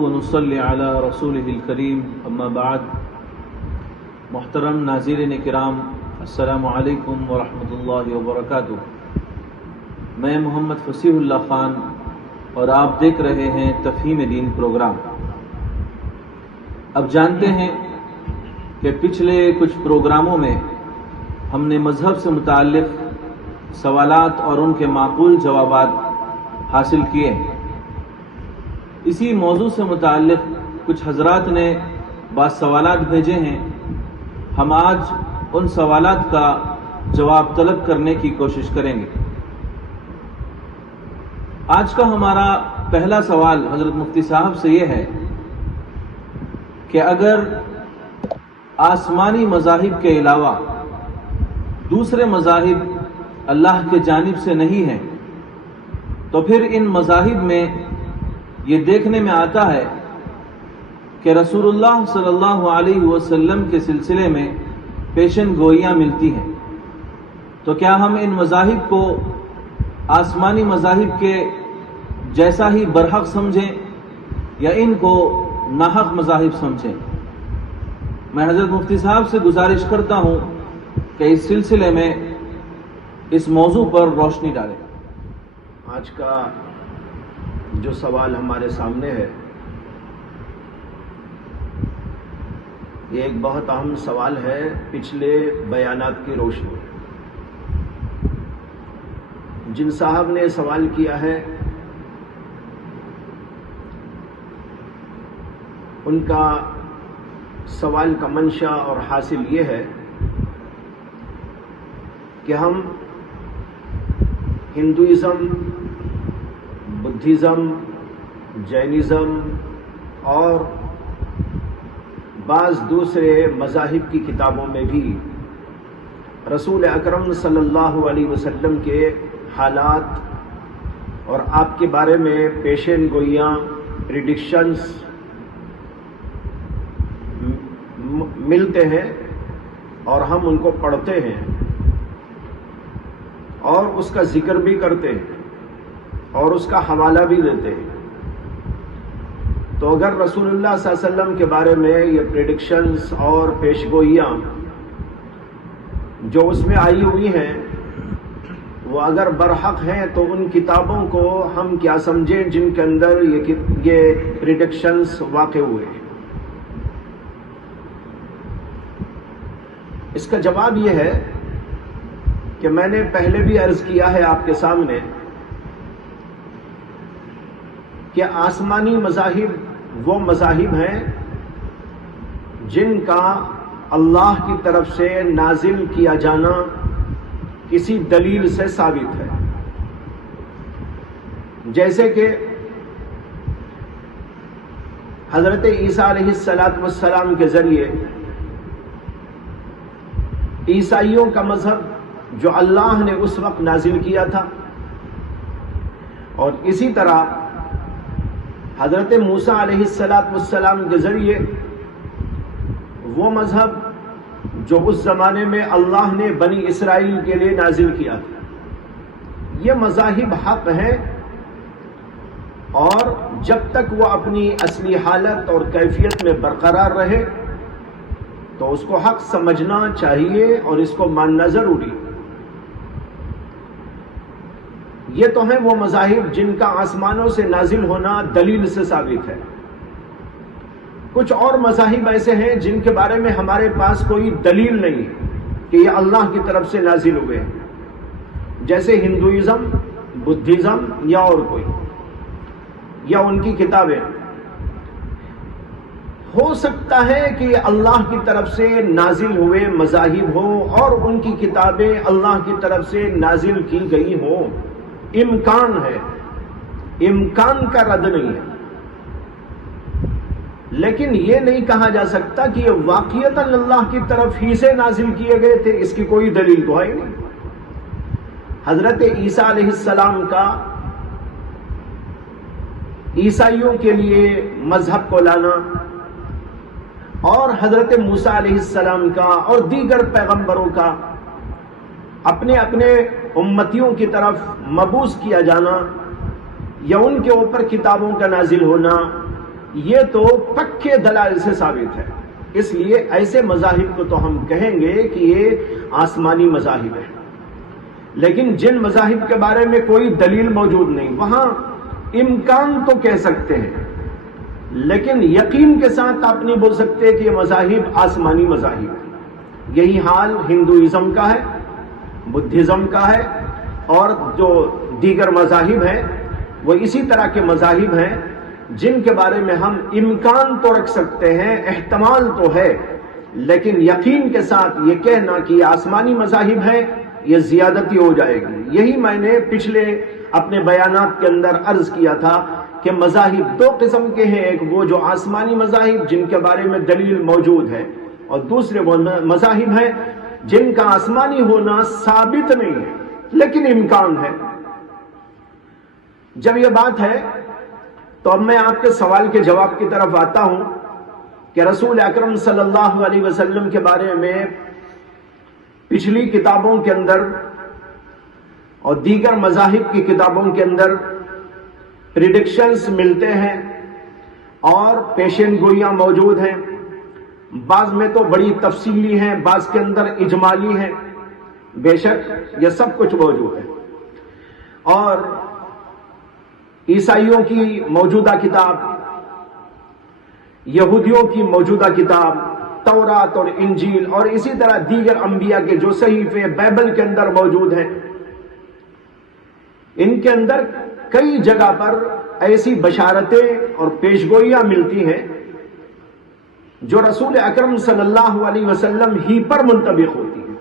ونصلی علی رسولہ الکریم اما بعد. محترم ناظرین کرام، السلام علیکم ورحمۃ اللہ وبرکاتہ. میں محمد فصیح اللہ خان اور آپ دیکھ رہے ہیں تفہیم دین پروگرام. اب جانتے ہیں کہ پچھلے کچھ پروگراموں میں ہم نے مذہب سے متعلق سوالات اور ان کے معقول جوابات حاصل کیے. اسی موضوع سے متعلق کچھ حضرات نے بعض سوالات بھیجے ہیں. ہم آج ان سوالات کا جواب طلب کرنے کی کوشش کریں گے. آج کا ہمارا پہلا سوال حضرت مفتی صاحب سے یہ ہے کہ اگر آسمانی مذاہب کے علاوہ دوسرے مذاہب اللہ کے جانب سے نہیں ہیں تو پھر ان مذاہب میں یہ دیکھنے میں آتا ہے کہ رسول اللہ صلی اللہ علیہ وسلم کے سلسلے میں پیشن گوئیاں ملتی ہیں، تو کیا ہم ان مذاہب کو آسمانی مذاہب کے جیسا ہی برحق سمجھیں یا ان کو ناحق مذاہب سمجھیں؟ میں حضرت مفتی صاحب سے گزارش کرتا ہوں کہ اس سلسلے میں اس موضوع پر روشنی ڈالیں. آج کا جو سوال ہمارے سامنے ہے یہ ایک بہت اہم سوال ہے پچھلے بیانات کی روشنی میں. جن صاحب نے سوال کیا ہے ان کا سوال کا منشا اور حاصل یہ ہے کہ ہم ہندوازم، بدھزم، جینزم اور بعض دوسرے مذاہب کی کتابوں میں بھی رسول اکرم صلی اللہ علیہ وسلم کے حالات اور آپ کے بارے میں پیشین گوئیاں، پریڈکشنز ملتے ہیں اور ہم ان کو پڑھتے ہیں اور اس کا ذکر بھی کرتے ہیں اور اس کا حوالہ بھی دیتے ہیں. تو اگر رسول اللہ صلی اللہ علیہ وسلم کے بارے میں یہ پریڈکشنز اور پیشگوئیاں جو اس میں آئی ہوئی ہیں وہ اگر برحق ہیں تو ان کتابوں کو ہم کیا سمجھیں جن کے اندر یہ پریڈکشنز واقع ہوئے ہیں؟ اس کا جواب یہ ہے کہ میں نے پہلے بھی عرض کیا ہے آپ کے سامنے کہ آسمانی مذاہب وہ مذاہب ہیں جن کا اللہ کی طرف سے نازل کیا جانا کسی دلیل سے ثابت ہے. جیسے کہ حضرت عیسیٰ علیہ السلام کے ذریعے عیسائیوں کا مذہب جو اللہ نے اس وقت نازل کیا تھا، اور اسی طرح حضرت موسیٰ علیہ السلام کے ذریعے وہ مذہب جو اس زمانے میں اللہ نے بنی اسرائیل کے لیے نازل کیا تھا. یہ مذاہب حق ہیں اور جب تک وہ اپنی اصلی حالت اور کیفیت میں برقرار رہے تو اس کو حق سمجھنا چاہیے اور اس کو ماننا ضروری. یہ تو ہیں وہ مذاہب جن کا آسمانوں سے نازل ہونا دلیل سے ثابت ہے. کچھ اور مذاہب ایسے ہیں جن کے بارے میں ہمارے پاس کوئی دلیل نہیں کہ یہ اللہ کی طرف سے نازل ہوئے ہیں، جیسے ہندوازم، بدھزم یا اور کوئی، یا ان کی کتابیں. ہو سکتا ہے کہ یہ اللہ کی طرف سے نازل ہوئے مذاہب ہوں اور ان کی کتابیں اللہ کی طرف سے نازل کی گئی ہوں. امکان ہے، امکان کا رد نہیں ہے، لیکن یہ نہیں کہا جا سکتا کہ یہ واقعتاً اللہ کی طرف ہی سے نازل کیے گئے تھے. اس کی کوئی دلیل تو ہے نہیں. حضرت عیسیٰ علیہ السلام کا عیسائیوں کے لیے مذہب کو لانا اور حضرت موسیٰ علیہ السلام کا اور دیگر پیغمبروں کا اپنے اپنے امتیوں کی طرف مبعوث کیا جانا یا ان کے اوپر کتابوں کا نازل ہونا، یہ تو پکے دلائل سے ثابت ہے. اس لیے ایسے مذاہب کو تو ہم کہیں گے کہ یہ آسمانی مذاہب ہیں. لیکن جن مذاہب کے بارے میں کوئی دلیل موجود نہیں، وہاں امکان تو کہہ سکتے ہیں، لیکن یقین کے ساتھ آپ نہیں بول سکتے کہ یہ مذاہب آسمانی مذاہب ہیں. یہی حال ہندوازم کا ہے، بدھزم کا ہے، اور جو دیگر مذاہب ہیں وہ اسی طرح کے مذاہب ہیں جن کے بارے میں ہم امکان تو رکھ سکتے ہیں، احتمال تو ہے، لیکن یقین کے ساتھ یہ کہنا کہ یہ آسمانی مذاہب ہیں یہ زیادتی ہو جائے گی. یہی میں نے پچھلے اپنے بیانات کے اندر عرض کیا تھا کہ مذاہب دو قسم کے ہیں، ایک وہ جو آسمانی مذاہب جن کے بارے میں دلیل موجود ہے، اور دوسرے وہ مذاہب ہیں جن کا آسمانی ہونا ثابت نہیں ہے لیکن امکان ہے. جب یہ بات ہے تو اب میں آپ کے سوال کے جواب کی طرف آتا ہوں کہ رسول اکرم صلی اللہ علیہ وسلم کے بارے میں پچھلی کتابوں کے اندر اور دیگر مذاہب کی کتابوں کے اندر پریڈکشنز ملتے ہیں اور پیشین گوئیاں موجود ہیں. بعض میں تو بڑی تفصیلی ہیں، بعض کے اندر اجمالی ہیں. بے شک یہ سب کچھ موجود ہے. اور عیسائیوں کی موجودہ کتاب، یہودیوں کی موجودہ کتاب تورات اور انجیل، اور اسی طرح دیگر انبیاء کے جو صحیفے بائبل کے اندر موجود ہیں، ان کے اندر کئی جگہ پر ایسی بشارتیں اور پیشگوئیاں ملتی ہیں جو رسول اکرم صلی اللہ علیہ وسلم ہی پر منطبق ہوتی ہیں.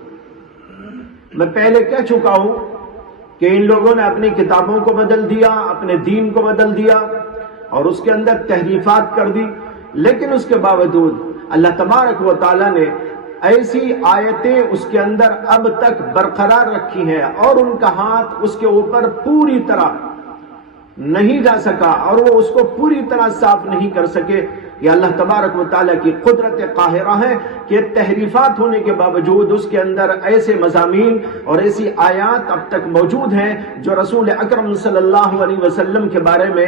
میں پہلے کہہ چکا ہوں کہ ان لوگوں نے اپنی کتابوں کو بدل دیا، اپنے دین کو بدل دیا اور اس کے اندر تحریفات کر دی، لیکن اس کے باوجود اللہ تبارک و تعالیٰ نے ایسی آیتیں اس کے اندر اب تک برقرار رکھی ہیں اور ان کا ہاتھ اس کے اوپر پوری طرح نہیں جا سکا اور وہ اس کو پوری طرح صاف نہیں کر سکے. یہ اللہ تبارک و تعالیٰ کی قدرت قاہرہ ہے کہ تحریفات ہونے کے باوجود اس کے اندر ایسے مضامین اور ایسی آیات اب تک موجود ہیں جو رسول اکرم صلی اللہ علیہ وسلم کے بارے میں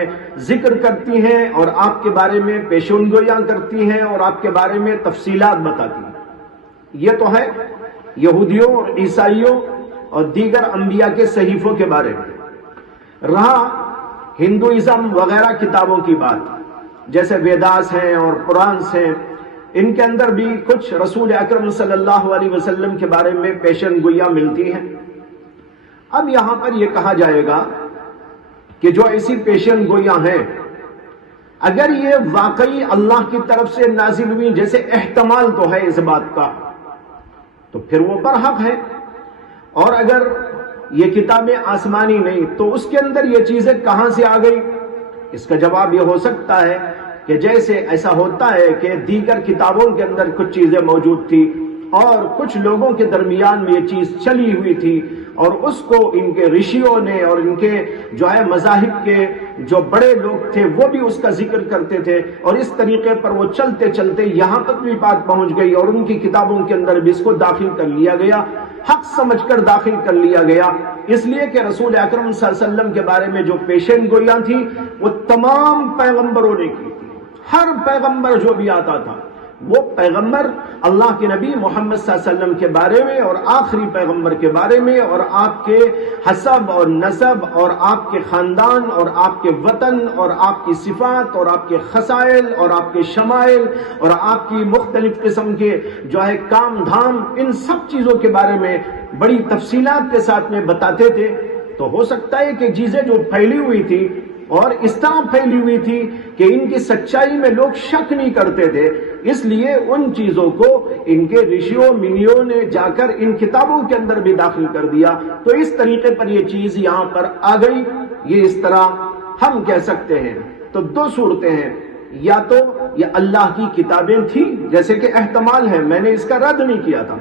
ذکر کرتی ہیں اور آپ کے بارے میں پیشین گوئیاں کرتی ہیں اور آپ کے بارے میں تفصیلات بتاتی ہیں. یہ تو ہے یہودیوں اور عیسائیوں اور دیگر انبیاء کے صحیفوں کے بارے میں. رہا ہندوازم وغیرہ کتابوں کی بات، جیسے ویداس ہیں اور قرآنس ہیں، ان کے اندر بھی کچھ رسول اکرم صلی اللہ علیہ وسلم کے بارے میں پیشین گوئیاں ملتی ہیں. اب یہاں پر یہ کہا جائے گا کہ جو ایسی پیشین گوئیاں ہیں اگر یہ واقعی اللہ کی طرف سے نازل ہوئی، جیسے احتمال تو ہے اس بات کا، تو پھر وہ برحق ہے. اور اگر یہ کتابیں آسمانی نہیں تو اس کے اندر یہ چیزیں کہاں سے آ گئی؟ اس کا جواب یہ ہو سکتا ہے کہ جیسے ایسا ہوتا ہے کہ دیگر کتابوں کے اندر کچھ چیزیں موجود تھی اور کچھ لوگوں کے درمیان میں یہ چیز چلی ہوئی تھی اور اس کو ان کے رشیوں نے اور ان کے جو ہے مذاہب کے جو بڑے لوگ تھے وہ بھی اس کا ذکر کرتے تھے، اور اس طریقے پر وہ چلتے چلتے یہاں تک بھی بات پہنچ گئی اور ان کی کتابوں کے اندر بھی اس کو داخل کر لیا گیا، حق سمجھ کر داخل کر لیا گیا. اس لیے کہ رسول اکرم صلی اللہ علیہ وسلم کے بارے میں جو پیشین گوئیاں تھیں وہ تمام پیغمبروں نے کی تھی. ہر پیغمبر جو بھی آتا تھا وہ پیغمبر اللہ کے نبی محمد صلی اللہ علیہ وسلم کے بارے میں اور آخری پیغمبر کے بارے میں اور آپ کے حسب اور نسب اور آپ کے خاندان اور آپ کے وطن اور آپ کی صفات اور آپ کے خصائل اور آپ کے شمائل اور آپ کی مختلف قسم کے جو ہے کام دھام، ان سب چیزوں کے بارے میں بڑی تفصیلات کے ساتھ میں بتاتے تھے. تو ہو سکتا ہے کہ چیزیں جو پھیلی ہوئی تھی اور اس طرح پھیلی ہوئی تھی کہ ان کی سچائی میں لوگ شک نہیں کرتے تھے، اس لیے ان چیزوں کو ان کے رشیوں منیوں نے جا کر ان کتابوں کے اندر بھی داخل کر دیا. تو اس طریقے پر یہ چیز یہاں پر آ گئی. یہ اس طرح ہم کہہ سکتے ہیں. تو دو صورتیں ہیں، یا تو یہ اللہ کی کتابیں تھیں جیسے کہ احتمال ہے، میں نے اس کا رد نہیں کیا تھا،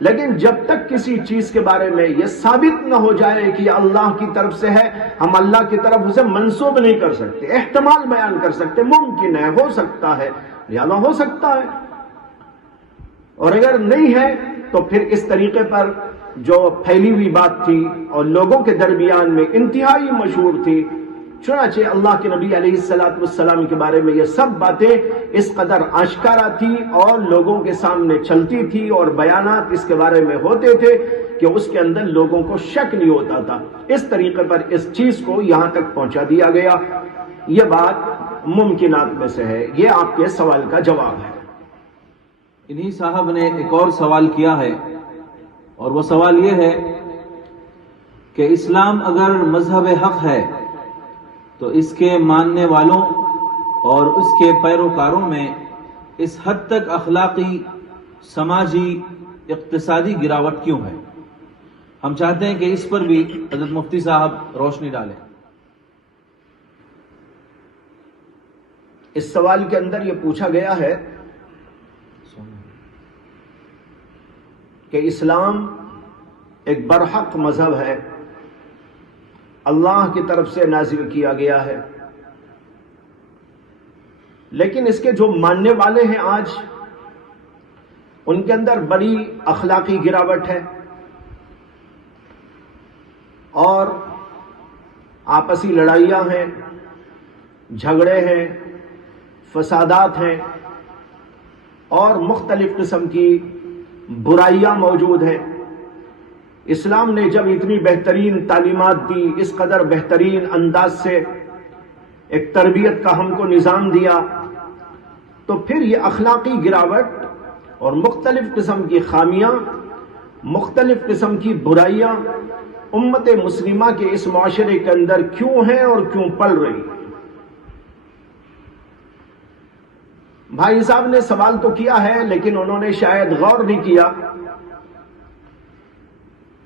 لیکن جب تک کسی چیز کے بارے میں یہ ثابت نہ ہو جائے کہ یہ اللہ کی طرف سے ہے، ہم اللہ کی طرف اسے منسوب نہیں کر سکتے، احتمال بیان کر سکتے، ممکن ہے، ہو سکتا ہے، لہذا ہو سکتا ہے، اور اگر نہیں ہے تو پھر اس طریقے پر جو پھیلی ہوئی بات تھی اور لوگوں کے درمیان میں انتہائی مشہور تھی، چنانچہ اللہ کے نبی علیہ السلام کے بارے میں یہ سب باتیں اس قدر آشکارا تھی اور لوگوں کے سامنے چلتی تھی اور بیانات اس کے بارے میں ہوتے تھے کہ اس کے اندر لوگوں کو شک نہیں ہوتا تھا۔ اس طریقے پر اس چیز کو یہاں تک پہنچا دیا گیا۔ یہ بات ممکنات میں سے ہے۔ یہ آپ کے سوال کا جواب ہے۔ انہی صاحب نے ایک اور سوال کیا ہے، اور وہ سوال یہ ہے کہ اسلام اگر مذہب حق ہے تو اس کے ماننے والوں اور اس کے پیروکاروں میں اس حد تک اخلاقی، سماجی، اقتصادی گراوٹ کیوں ہے؟ ہم چاہتے ہیں کہ اس پر بھی حضرت مفتی صاحب روشنی ڈالیں۔ اس سوال کے اندر یہ پوچھا گیا ہے کہ اسلام ایک برحق مذہب ہے، اللہ کی طرف سے نازل کیا گیا ہے، لیکن اس کے جو ماننے والے ہیں آج، ان کے اندر بڑی اخلاقی گراوٹ ہے اور آپسی لڑائیاں ہیں، جھگڑے ہیں، فسادات ہیں اور مختلف قسم کی برائیاں موجود ہیں۔ اسلام نے جب اتنی بہترین تعلیمات دی، اس قدر بہترین انداز سے ایک تربیت کا ہم کو نظام دیا، تو پھر یہ اخلاقی گراوٹ اور مختلف قسم کی خامیاں، مختلف قسم کی برائیاں امت مسلمہ کے اس معاشرے کے اندر کیوں ہیں اور کیوں پل رہی ہیں؟ بھائی صاحب نے سوال تو کیا ہے، لیکن انہوں نے شاید غور نہیں کیا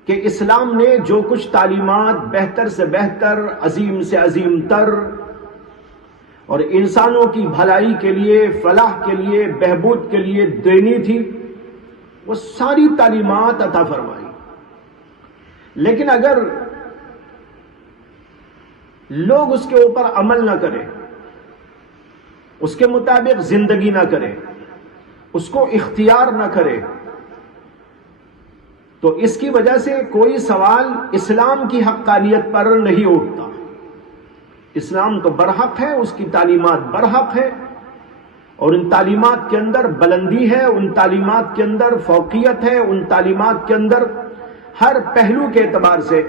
کہ اسلام نے جو کچھ تعلیمات بہتر سے بہتر، عظیم سے عظیم تر اور انسانوں کی بھلائی کے لیے، فلاح کے لیے، بہبود کے لیے دینی تھی، وہ ساری تعلیمات عطا فرمائی۔ لیکن اگر لوگ اس کے اوپر عمل نہ کریں، اس کے مطابق زندگی نہ کریں، اس کو اختیار نہ کریں، تو اس کی وجہ سے کوئی سوال اسلام کی حقانیت پر نہیں اٹھتا۔ اسلام تو برحق ہے، اس کی تعلیمات برحق ہے، اور ان تعلیمات کے اندر بلندی ہے، ان تعلیمات کے اندر فوقیت ہے، ان تعلیمات کے اندر ہر پہلو کے اعتبار سے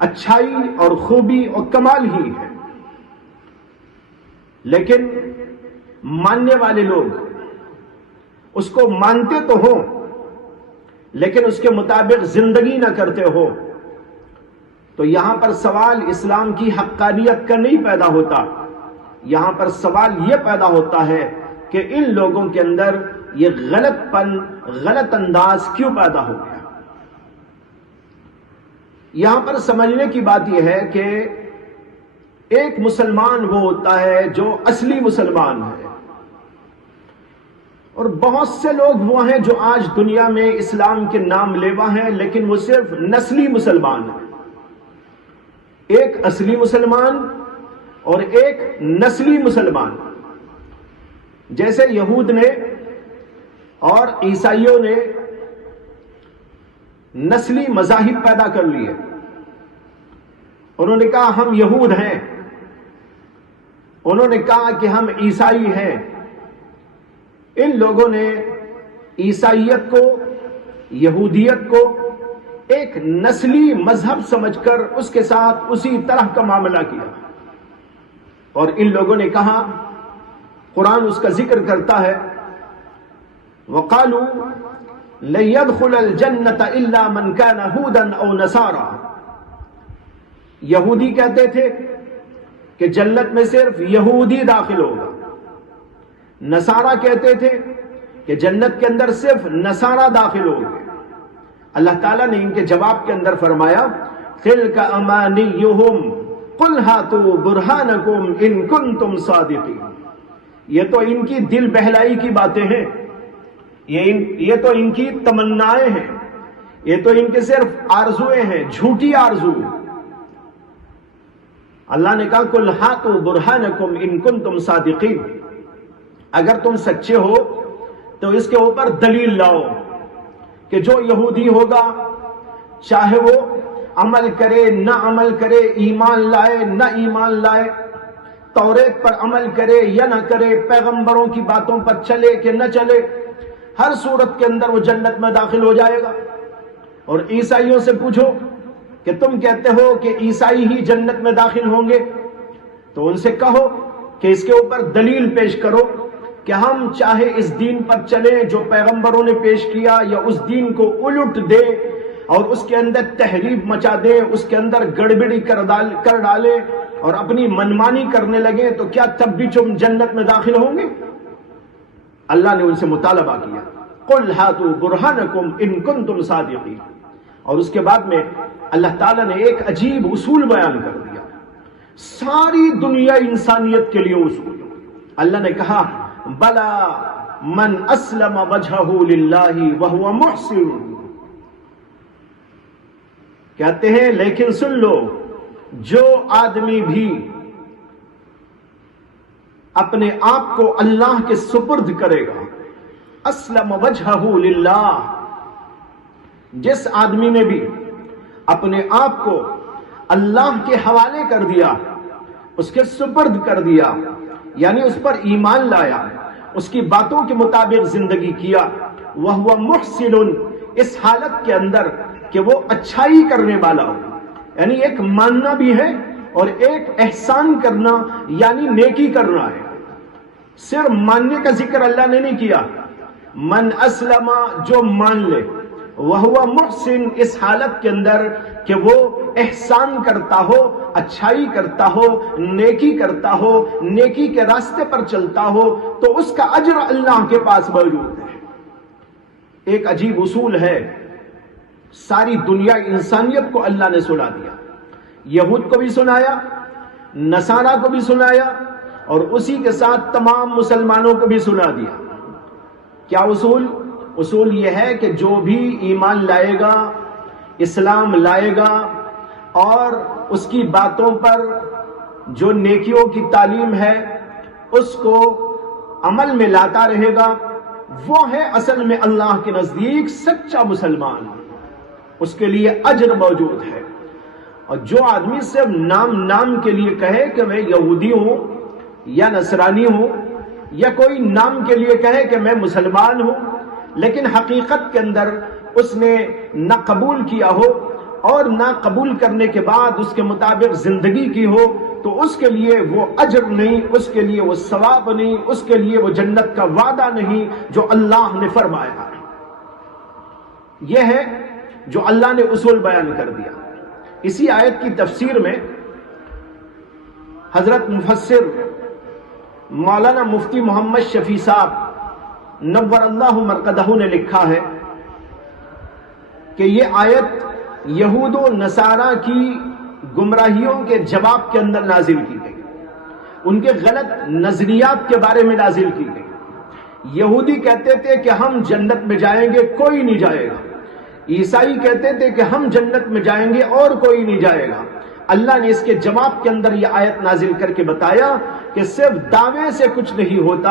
اچھائی اور خوبی اور کمال ہی ہے۔ لیکن ماننے والے لوگ اس کو مانتے تو ہوں، لیکن اس کے مطابق زندگی نہ کرتے ہو، تو یہاں پر سوال اسلام کی حقانیت کا نہیں پیدا ہوتا، یہاں پر سوال یہ پیدا ہوتا ہے کہ ان لوگوں کے اندر یہ غلط پن، غلط انداز کیوں پیدا ہو گیا۔ یہاں پر سمجھنے کی بات یہ ہے کہ ایک مسلمان وہ ہوتا ہے جو اصلی مسلمان ہے، اور بہت سے لوگ وہ ہیں جو آج دنیا میں اسلام کے نام لیوا ہیں، لیکن وہ صرف نسلی مسلمان ہیں۔ ایک اصلی مسلمان اور ایک نسلی مسلمان، جیسے یہود نے اور عیسائیوں نے نسلی مذاہب پیدا کر لیے۔ انہوں نے کہا ہم یہود ہیں، انہوں نے کہا کہ ہم عیسائی ہیں۔ ان لوگوں نے عیسائیت کو، یہودیت کو ایک نسلی مذہب سمجھ کر اس کے ساتھ اسی طرح کا معاملہ کیا، اور ان لوگوں نے کہا، قرآن اس کا ذکر کرتا ہے، وَقَالُوا لَن يَدْخُلَ الْجَنَّةَ إِلَّا مَنْ كَانَ هُودًا أَوْ نَصَارَىٰ۔ یہودی کہتے تھے کہ جنت میں صرف یہودی داخل ہوگا، نصارہ کہتے تھے کہ جنت کے اندر صرف نصارہ داخل ہوں گے۔ اللہ تعالیٰ نے ان کے جواب کے اندر فرمایا، تِلْكَ أَمَانِيُّهُمْ قُلْ هَاتُوا بُرْهَانَكُمْ إِن كُنتُمْ صَادِقِينَ۔ یہ تو ان کی دل بہلائی کی باتیں ہیں، یہ تو ان کی تمنائیں ہیں، یہ تو ان کے صرف آرزویں ہیں، جھوٹی آرزو۔ اللہ نے کہا قُلْ هَاتُوا بُرْهَانَكُمْ إِن كُنتُمْ صَادِقِينَ، اگر تم سچے ہو تو اس کے اوپر دلیل لاؤ کہ جو یہودی ہوگا چاہے وہ عمل کرے نہ عمل کرے، ایمان لائے نہ ایمان لائے، توریت پر عمل کرے یا نہ کرے، پیغمبروں کی باتوں پر چلے کہ نہ چلے، ہر صورت کے اندر وہ جنت میں داخل ہو جائے گا۔ اور عیسائیوں سے پوچھو کہ تم کہتے ہو کہ عیسائی ہی جنت میں داخل ہوں گے، تو ان سے کہو کہ اس کے اوپر دلیل پیش کرو کہ ہم چاہے اس دین پر چلیں جو پیغمبروں نے پیش کیا، یا اس دین کو الٹ دے اور اس کے اندر تحریف مچا دیں، اس کے اندر گڑبڑی کر ڈالیں اور اپنی منمانی کرنے لگیں، تو کیا تب بھی تم جنت میں داخل ہوں گے؟ اللہ نے ان سے مطالبہ کیا قُلْ هَاتُوا بُرْهَانَكُمْ إِن كُنتُمْ صَادِقِينَ۔ اور اس کے بعد میں اللہ تعالیٰ نے ایک عجیب اصول بیان کر دیا، ساری دنیا انسانیت کے لیے اصول۔ اللہ نے کہا بلا من اسلم وجهه للہ وهو محسن، کہتے ہیں لیکن سن لو، جو آدمی بھی اپنے آپ کو اللہ کے سپرد کرے گا، اسلم وجهه للہ، جس آدمی نے بھی اپنے آپ کو اللہ کے حوالے کر دیا، اس کے سپرد کر دیا، یعنی اس پر ایمان لایا، اس کی باتوں کے مطابق زندگی کیا، وَهُوَ مُحْسِنٌ، اس حالت کے اندر کہ وہ اچھائی کرنے والا ہو، یعنی ایک ماننا بھی ہے اور ایک احسان کرنا یعنی نیکی کرنا ہے۔ صرف ماننے کا ذکر اللہ نے نہیں کیا، من اسلم، جو مان لے، وَهُوَ مُحْسِن، اس حالت کے اندر کہ وہ احسان کرتا ہو، اچھائی کرتا ہو، نیکی کرتا ہو، نیکی کے راستے پر چلتا ہو، تو اس کا اجر اللہ کے پاس موجود ہے۔ ایک عجیب اصول ہے، ساری دنیا انسانیت کو اللہ نے سنا دیا، یہود کو بھی سنایا، نصارہ کو بھی سنایا، اور اسی کے ساتھ تمام مسلمانوں کو بھی سنا دیا۔ کیا اصول؟ اصول یہ ہے کہ جو بھی ایمان لائے گا، اسلام لائے گا، اور اس کی باتوں پر جو نیکیوں کی تعلیم ہے اس کو عمل میں لاتا رہے گا، وہ ہے اصل میں اللہ کے نزدیک سچا مسلمان، اس کے لیے اجر موجود ہے۔ اور جو آدمی صرف نام کے لیے کہے کہ میں یہودی ہوں یا نصرانی ہوں، یا کوئی نام کے لیے کہے کہ میں مسلمان ہوں، لیکن حقیقت کے اندر اس نے نہ قبول کیا ہو اور نہ قبول کرنے کے بعد اس کے مطابق زندگی کی ہو، تو اس کے لیے وہ اجر نہیں، اس کے لیے وہ ثواب نہیں، اس کے لیے وہ جنت کا وعدہ نہیں جو اللہ نے فرمایا۔ یہ ہے جو اللہ نے اصول بیان کر دیا۔ اسی آیت کی تفسیر میں حضرت مفسر مولانا مفتی محمد شفیع صاحب نور اللہ مرقدہ نے لکھا ہے کہ یہ آیت یہود و نصارہ کی گمراہیوں کے جواب کے اندر نازل کی گئی، ان کے غلط نظریات کے بارے میں نازل کی گئی۔ یہودی کہتے تھے کہ ہم جنت میں جائیں گے، کوئی نہیں جائے گا۔ عیسائی کہتے تھے کہ ہم جنت میں جائیں گے اور کوئی نہیں جائے گا۔ اللہ نے اس کے جواب کے اندر یہ آیت نازل کر کے بتایا کہ صرف دعوے سے کچھ نہیں ہوتا،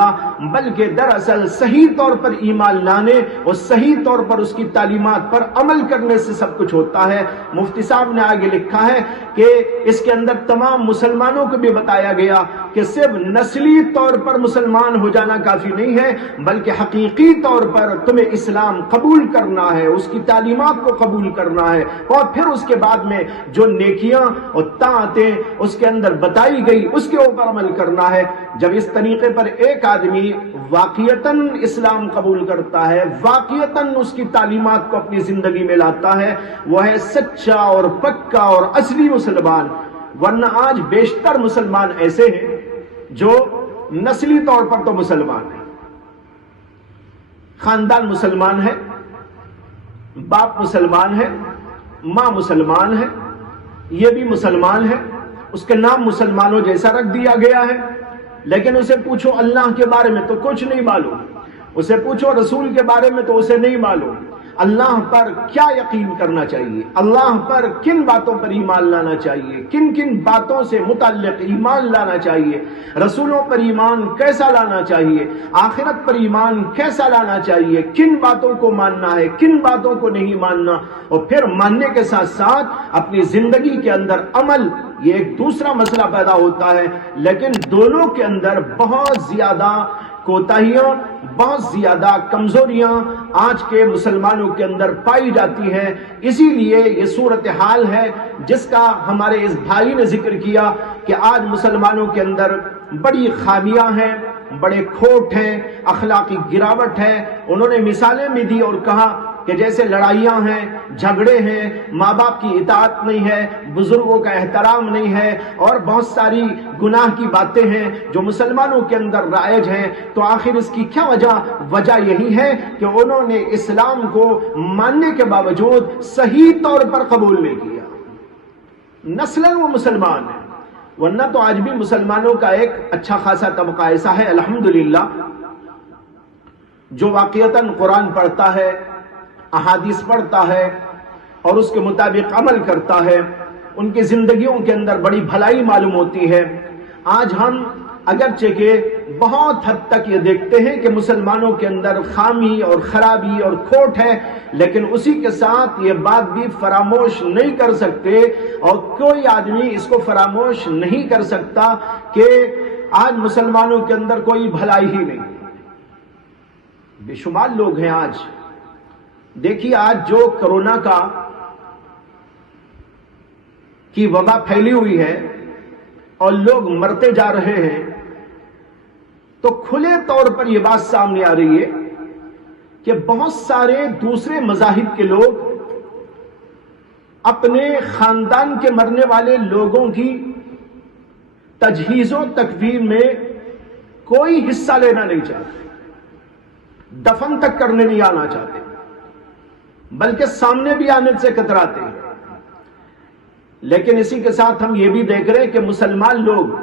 بلکہ دراصل صحیح طور پر ایمان لانے اور صحیح طور پر اس کی تعلیمات پر عمل کرنے سے سب کچھ ہوتا ہے۔ مفتی صاحب نے آگے لکھا ہے کہ اس کے اندر تمام مسلمانوں کو بھی بتایا گیا کہ صرف نسلی طور پر مسلمان ہو جانا کافی نہیں ہے، بلکہ حقیقی طور پر تمہیں اسلام قبول کرنا ہے، اس کی تعلیمات کو قبول کرنا ہے، اور پھر اس کے بعد میں جو نیکیاں اور طاعتیں اس کے اندر بتائی گئی اس کے اوپر عمل کرنا ہے۔ جب اس طریقے پر ایک آدمی واقعتاً اسلام قبول کرتا ہے، واقعتاً اس کی تعلیمات کو اپنی زندگی میں لاتا ہے، وہ ہے سچا اور پکا اور اصلی مسلمان۔ ورنہ آج بیشتر مسلمان ایسے ہیں جو نسلی طور پر تو مسلمان ہیں، خاندان مسلمان ہے، باپ مسلمان ہے، ماں مسلمان ہے، یہ بھی مسلمان ہے، اس کے نام مسلمانوں جیسا رکھ دیا گیا ہے، لیکن اسے پوچھو اللہ کے بارے میں تو کچھ نہیں معلوم۔ اسے پوچھو رسول کے بارے میں تو اسے نہیں معلوم، اللہ پر کیا یقین کرنا چاہیے، اللہ پر کن باتوں پر ایمان لانا چاہیے، کن کن باتوں سے متعلق ایمان لانا چاہیے، رسولوں پر ایمان کیسا لانا چاہیے، آخرت پر ایمان کیسا لانا چاہیے، کن باتوں کو ماننا ہے، کن باتوں کو نہیں ماننا، اور پھر ماننے کے ساتھ ساتھ اپنی زندگی کے اندر عمل، یہ ایک دوسرا مسئلہ پیدا ہوتا ہے۔ لیکن دونوں کے اندر بہت زیادہ کوتاہیاں، بہت زیادہ کمزوریاں آج کے مسلمانوں کے اندر پائی جاتی ہیں۔ اسی لیے یہ صورتحال ہے جس کا ہمارے اس بھائی نے ذکر کیا کہ آج مسلمانوں کے اندر بڑی خامیاں ہیں، بڑے کھوٹ ہیں، اخلاقی گراوٹ ہے۔ انہوں نے مثالیں بھی دی اور کہا کہ جیسے لڑائیاں ہیں، جھگڑے ہیں، ماں باپ کی اطاعت نہیں ہے، بزرگوں کا احترام نہیں ہے، اور بہت ساری گناہ کی باتیں ہیں جو مسلمانوں کے اندر رائج ہیں۔ تو آخر اس کی کیا وجہ یہی ہے کہ انہوں نے اسلام کو ماننے کے باوجود صحیح طور پر قبول نہیں کیا۔ نسلاً وہ مسلمان ہیں، ورنہ تو آج بھی مسلمانوں کا ایک اچھا خاصا طبقہ ایسا ہے الحمدللہ جو واقعتاً قرآن پڑھتا ہے، احادیث پڑھتا ہے اور اس کے مطابق عمل کرتا ہے، ان کی زندگیوں کے اندر بڑی بھلائی معلوم ہوتی ہے۔ آج ہم اگرچہ کہ بہت حد تک یہ دیکھتے ہیں کہ مسلمانوں کے اندر خامی اور خرابی اور کھوٹ ہے، لیکن اسی کے ساتھ یہ بات بھی فراموش نہیں کر سکتے، اور کوئی آدمی اس کو فراموش نہیں کر سکتا کہ آج مسلمانوں کے اندر کوئی بھلائی ہی نہیں۔ بے شمار لوگ ہیں آج، دیکھیے آج جو کرونا کی وبا پھیلی ہوئی ہے اور لوگ مرتے جا رہے ہیں، تو کھلے طور پر یہ بات سامنے آ رہی ہے کہ بہت سارے دوسرے مذاہب کے لوگ اپنے خاندان کے مرنے والے لوگوں کی تجہیز و تکفین میں کوئی حصہ لینا نہیں چاہتے، دفن تک کرنے نہیں آنا چاہتے، بلکہ سامنے بھی آنے سے کتراتے ہیں۔ لیکن اسی کے ساتھ ہم یہ بھی دیکھ رہے ہیں کہ مسلمان لوگ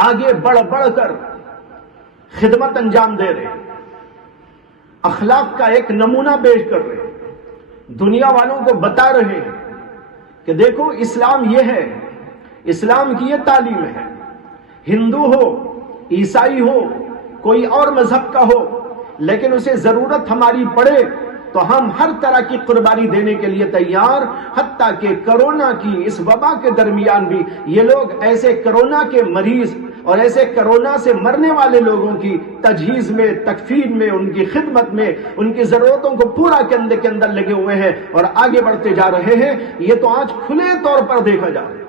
آگے بڑھ کر خدمت انجام دے رہے ہیں، اخلاق کا ایک نمونہ پیش کر رہے ہیں، دنیا والوں کو بتا رہے ہیں کہ دیکھو اسلام یہ ہے، اسلام کی یہ تعلیم ہے، ہندو ہو، عیسائی ہو، کوئی اور مذہب کا ہو، لیکن اسے ضرورت ہماری پڑے تو ہم ہر طرح کی قربانی دینے کے لیے تیار، حتیٰ کہ کرونا کی اس وبا کے درمیان بھی یہ لوگ ایسے کرونا کے مریض اور ایسے کرونا سے مرنے والے لوگوں کی تجہیز میں، تکفین میں، ان کی خدمت میں، ان کی ضرورتوں کو پورا کرنے کے اندر لگے ہوئے ہیں اور آگے بڑھتے جا رہے ہیں۔ یہ تو آج کھلے طور پر دیکھا جا رہا ہے۔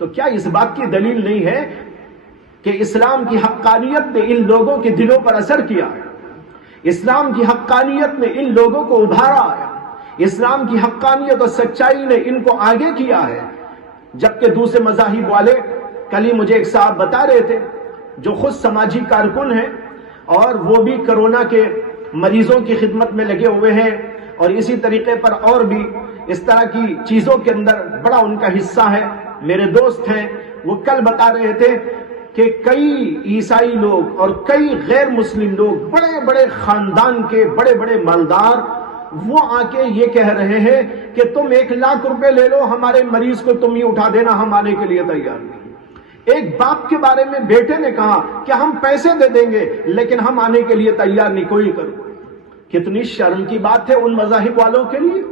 تو کیا اس بات کی دلیل نہیں ہے کہ اسلام کی حقانیت نے ان لوگوں کے دلوں پر اثر کیا ہے، اسلام کی حقانیت نے ان لوگوں کو ابھارا ہے، اسلام کی حقانیت اور سچائی نے ان کو آگے کیا ہے؟ جبکہ دوسرے مذاہب والے، کل ہی مجھے ایک صاحب بتا رہے تھے جو خود سماجی کارکن ہیں اور وہ بھی کرونا کے مریضوں کی خدمت میں لگے ہوئے ہیں، اور اسی طریقے پر اور بھی اس طرح کی چیزوں کے اندر بڑا ان کا حصہ ہے، میرے دوست ہیں، وہ کل بتا رہے تھے کہ کئی عیسائی لوگ اور کئی غیر مسلم لوگ، بڑے بڑے خاندان کے بڑے بڑے مالدار، وہ آ کے یہ کہہ رہے ہیں کہ تم 1,00,000 روپے لے لو، ہمارے مریض کو تم ہی اٹھا دینا، ہم آنے کے لیے تیار نہیں۔ ایک باپ کے بارے میں بیٹے نے کہا کہ ہم پیسے دے دیں گے لیکن ہم آنے کے لیے تیار نہیں، کوئی کرو۔ کتنی شرم کی بات ہے ان مذاہب والوں کے لیے،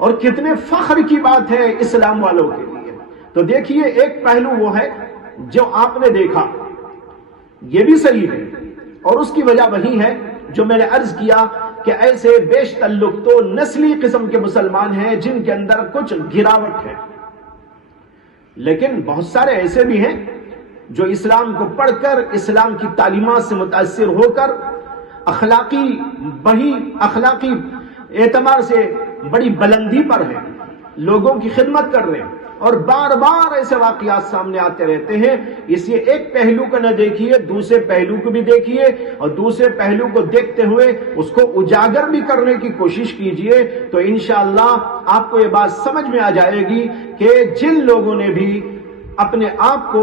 اور کتنے فخر کی بات ہے اسلام والوں کے لیے۔ تو دیکھیے ایک پہلو وہ ہے جو آپ نے دیکھا، یہ بھی صحیح ہے، اور اس کی وجہ وہی ہے جو میں نے عرض کیا کہ ایسے بیش تعلق تو نسلی قسم کے مسلمان ہیں جن کے اندر کچھ گراوٹ ہے، لیکن بہت سارے ایسے بھی ہیں جو اسلام کو پڑھ کر، اسلام کی تعلیمات سے متاثر ہو کر اخلاقی اعتبار سے بڑی بلندی پر ہیں، لوگوں کی خدمت کر رہے ہیں، اور بار بار ایسے واقعات سامنے آتے رہتے ہیں۔ اس لیے ایک پہلو کو نہ دیکھیے، دوسرے پہلو کو بھی دیکھیے، اور دوسرے پہلو کو دیکھتے ہوئے اس کو اجاگر بھی کرنے کی کوشش کیجیے، تو انشاءاللہ آپ کو یہ بات سمجھ میں آ جائے گی کہ جن لوگوں نے بھی اپنے آپ کو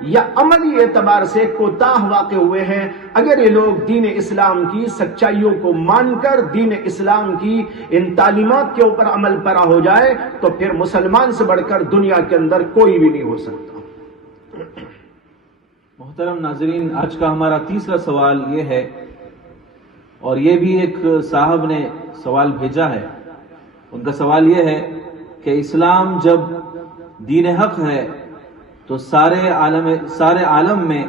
یا عملی اعتبار سے کوتاہ واقع ہوئے ہیں؟ اگر یہ لوگ دین اسلام کی سچائیوں کو مان کر دین اسلام کی ان تعلیمات کے اوپر عمل پیرا ہو جائے تو پھر مسلمان سے بڑھ کر دنیا کے اندر کوئی بھی نہیں ہو سکتا۔ محترم ناظرین، آج کا ہمارا تیسرا سوال یہ ہے، اور یہ بھی ایک صاحب نے سوال بھیجا ہے۔ ان کا سوال یہ ہے کہ اسلام جب دین حق ہے تو سارے عالم میں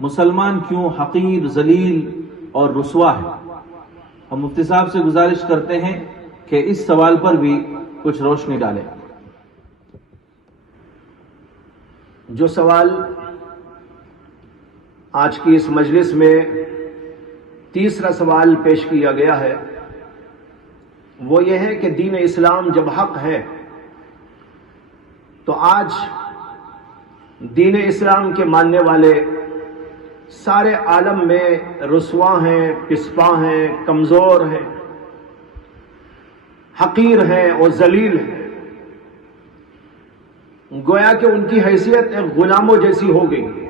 مسلمان کیوں حقیر، ذلیل اور رسوا ہے؟ ہم مفتی صاحب سے گزارش کرتے ہیں کہ اس سوال پر بھی کچھ روشنی ڈالیں۔ جو سوال آج کی اس مجلس میں تیسرا سوال پیش کیا گیا ہے وہ یہ ہے کہ دین اسلام جب حق ہے تو آج دین اسلام کے ماننے والے سارے عالم میں رسوا ہیں، پسپا ہیں، کمزور ہیں، حقیر ہیں اور ذلیل ہیں، گویا کہ ان کی حیثیت ایک غلاموں جیسی ہو گئی ہے۔